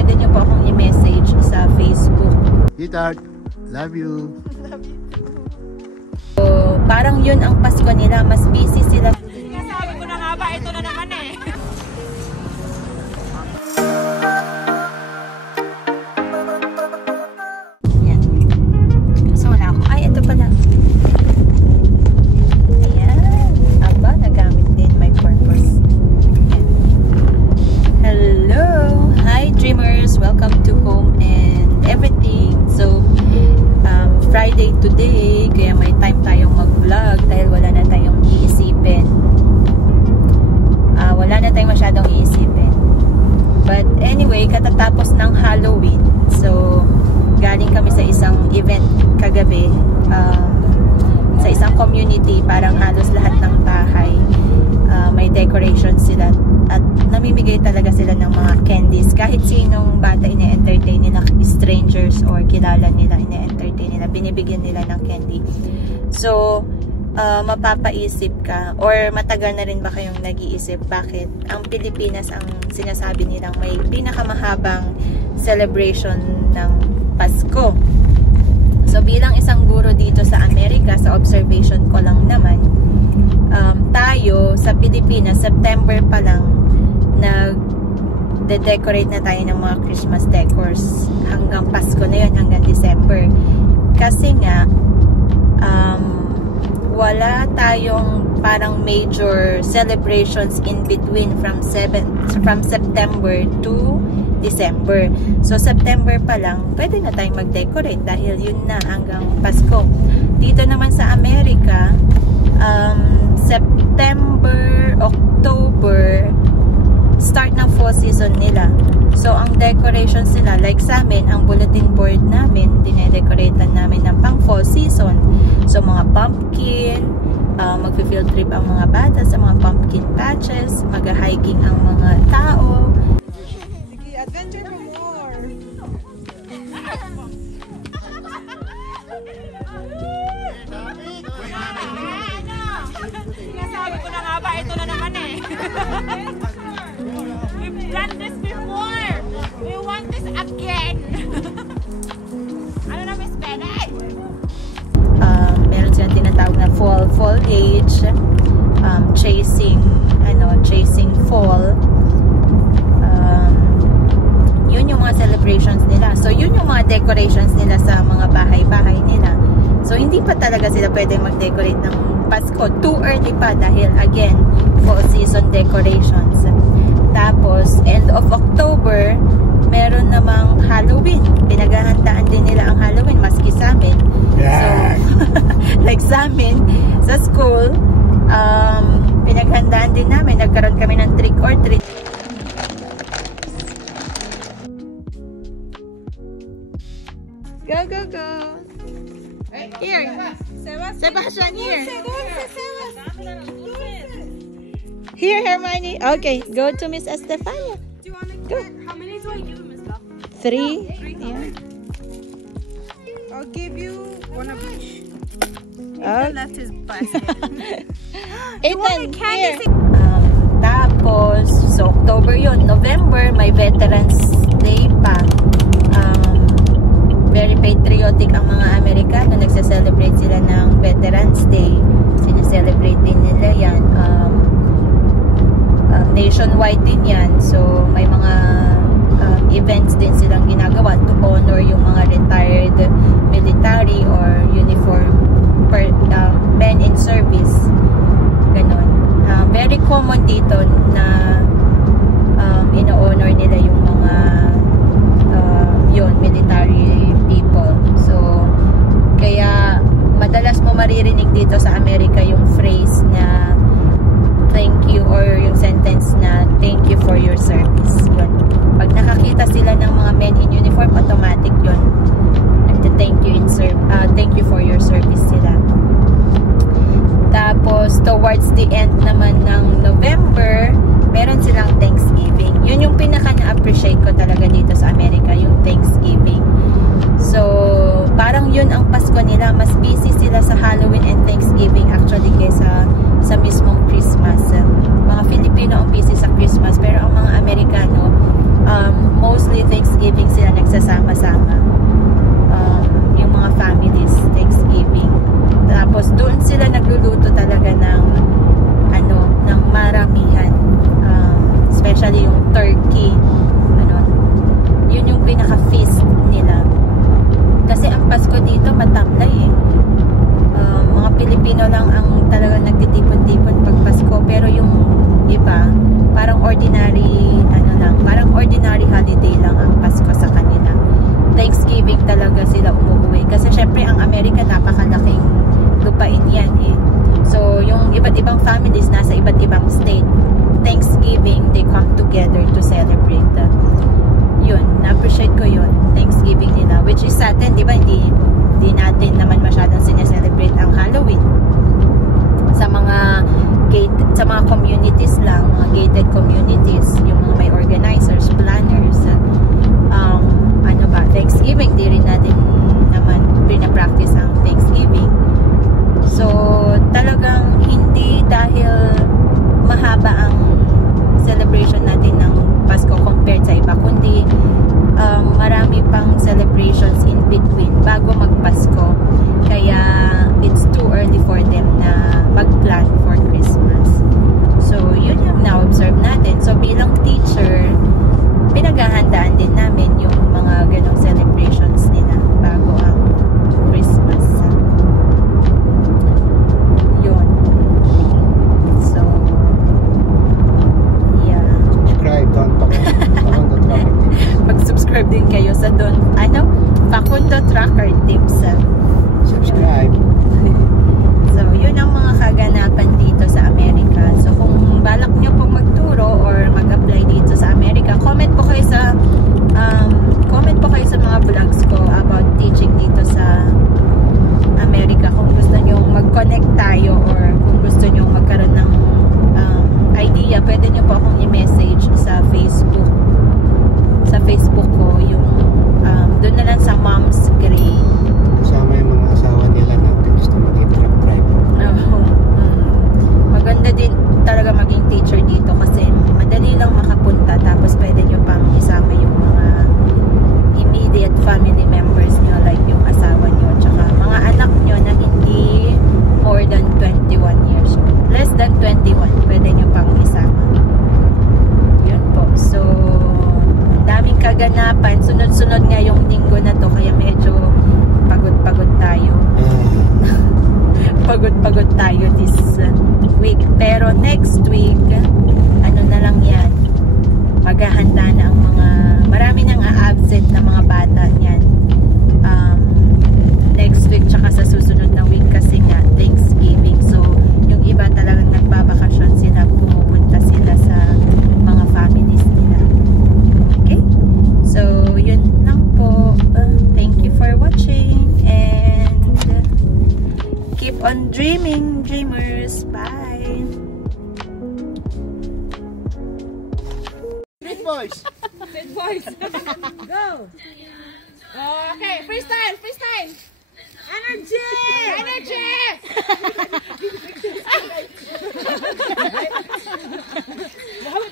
pwede nyo po akong i-message sa Facebook. Sweetheart, love you. So, parang yun ang Pasko nila. Mas busy sila. Sabi ko na nga ba, ito na naman eh. Yan. So, wala ako. Ay, ito pala. Ayan. Aba, nagamit din my purpose. Ayan. Hello! Hi, dreamers! Welcome to home and everything. So, Friday today, kaya may time tayong mag-vlog dahil wala na tayong iisipin. Wala na tayong masyadong iisipin. But anyway, katatapos ng Halloween, so galing kami sa isang event kagabi, sa isang community, parang halos lahat ng bahay may decorations sila at namimigay talaga sila ng mga candies. Kahit sinong bata ine-entertain nila, strangers or kilala nila, ine-entertain nila, binibigyan nila ng candy. So, mapapaisip ka or matagal na rin ba kayong nag-iisip bakit ang Pilipinas ang sinasabi nilang may pinakamahabang celebration ng Pasko. So, bilang isang guro dito sa Amerika, sa observation ko lang naman, tayo sa Pilipinas, September pa lang nag-decorate na tayo ng mga Christmas decors hanggang Pasko na yun, hanggang December. Kasi nga wala tayong parang major celebrations in between from September to December. So September pa lang pwede na tayong mag-decorate dahil yun na hanggang Pasko. Dito naman sa Amerika, September, October, start ng fall season nila. So, ang decorations nila, like sa amin, ang bulletin board namin, dinedecoratean namin ng pang fall season. So, mga pumpkin, mag-field trip ang mga bata sa mga pumpkin patches, mag-hiking ang mga tao. Adventure for more! Sabi ko na nga ba, ito na naman eh. We've done this before. We want this again. Ano na, Miss Bennett? Meron silang tinatawag na fall foliage, chasing fall. Yun yung mga celebrations nila. So, yun yung mga decorations nila sa mga bahay-bahay nila. So, hindi pa talaga sila pwedeng mag-decorate ng Pasko. Too early pa dahil, again, fall season decorations. Tapos, end of October, meron namang Halloween. Pinaghahandaan din nila ang Halloween, maski sa amin. Yeah. So, like sa amin, sa school, pinaghandaan din namin. Nagkaroon kami ng trick or treat. Go, go, go. Here. Sebastian, here. Here, Hermione. Okay, go to Miss Estefania. Do you want to go? How many do I give him, Miss Bell? 3. Yeah. I'll give you one of each. Okay. Left his basket. Ethan, here. Tapos, so October yun. November, may Veterans Day pa. Very patriotic ang mga Amerikano. Nagsa-celebrate sila ng Veterans Day. Sineselebrate din nila yan. Nationwide din yan. So, may mga events din silang ginagawa to honor yung mga retired military or uniform men in service. Ganon. Very common dito na ino-honor nila yung mga military people. So, kaya madalas mo maririnig dito sa Amerika yung phrase na thank you or yung sentence na thank you for your service. Yun. Pag nakakita sila ng mga men in uniform, automatic yun. Thank you for your service sila. Tapos, towards the end naman ng November, meron silang Thanksgiving. Yun yung pinaka na-appreciate ko talaga dito sa Amerika, yung Thanksgiving. So, parang yun ang Pasko nila. Mas busy sila sa Halloween and Thanksgiving actually kaysa sa mismong Christmas. Mga Filipino ang busy sa Christmas, pero ang mga Amerikano, mostly Thanksgiving pagkain yan eh. So, yung iba't ibang families nasa iba't ibang state, Thanksgiving, they come together to celebrate. Yun, na-appreciate ko yun. Thanksgiving nila. Which is sa atin, di ba, hindi natin naman masyadong sineselebrate ang Halloween. Sa mga communities lang, mga gated communities, yung mga may organizers, planners, Thanksgiving, di rin natin naman pinapractice ang Thanksgiving. So, talagang hindi dahil mahaba ang celebration natin ng Pasko compared sa iba, kundi marami pang celebrations in between bago magpasko. Kaya it's too early for them na mag-plan for Christmas. So, yun yung na-observe natin. So, bilang teacher, pinaghahandaan din namin yung mga ganong celebrations nila bago ang Christmas. Yun. So, yeah. Subscribe, Don Facundo Tracker Tips. Mag-subscribe din kayo sa Facundo Tracker Tips. Subscribe. So, yun ang mga kaganapan dito sa Amerika. So, kung balak nyo po magturo or mag-apply dito sa Amerika, comment po kayo sa mga vlogs ko about teaching dito sa Amerika. Kung gusto nyo mag-connect tayo or kung gusto nyo magkaroon ng idea, pwede nyo po akong i-message sa Facebook. Sa Facebook ko, yung doon na lang sa Mom's Gray. Kasama yung mga asawa nila na gusto maging truck driver. Maganda din talaga maging teacher dito kasi madali lang makapunta, tapos pwede nyo pang isama yung mga immediate family members nyo, like yung asawa nyo tsaka mga anak nyo na hindi more than 21 years old. Less than 21, pwede nyo pang isama. Yun po. So, daming kaganapan. Sunod-sunod nga yung linggo na to, kaya medyo pagod-pagod tayo. Pagod-pagod tayo this week. Pero next week, ano na lang yan, maghahanda na ang marami nang a-absent na mga bata niyan. Next week tsaka sa susunod na week kasi nga Thanksgiving. So, yung iba talagang nagbabakasyon sila, pumupunta sila sa mga families nila. Okay? So, yun lang po. Thank you for watching and keep on dreaming, dreamers. Bye! Street Boys! Good boys. Go. Okay, freestyle, freestyle. Energy! Energy! Bawal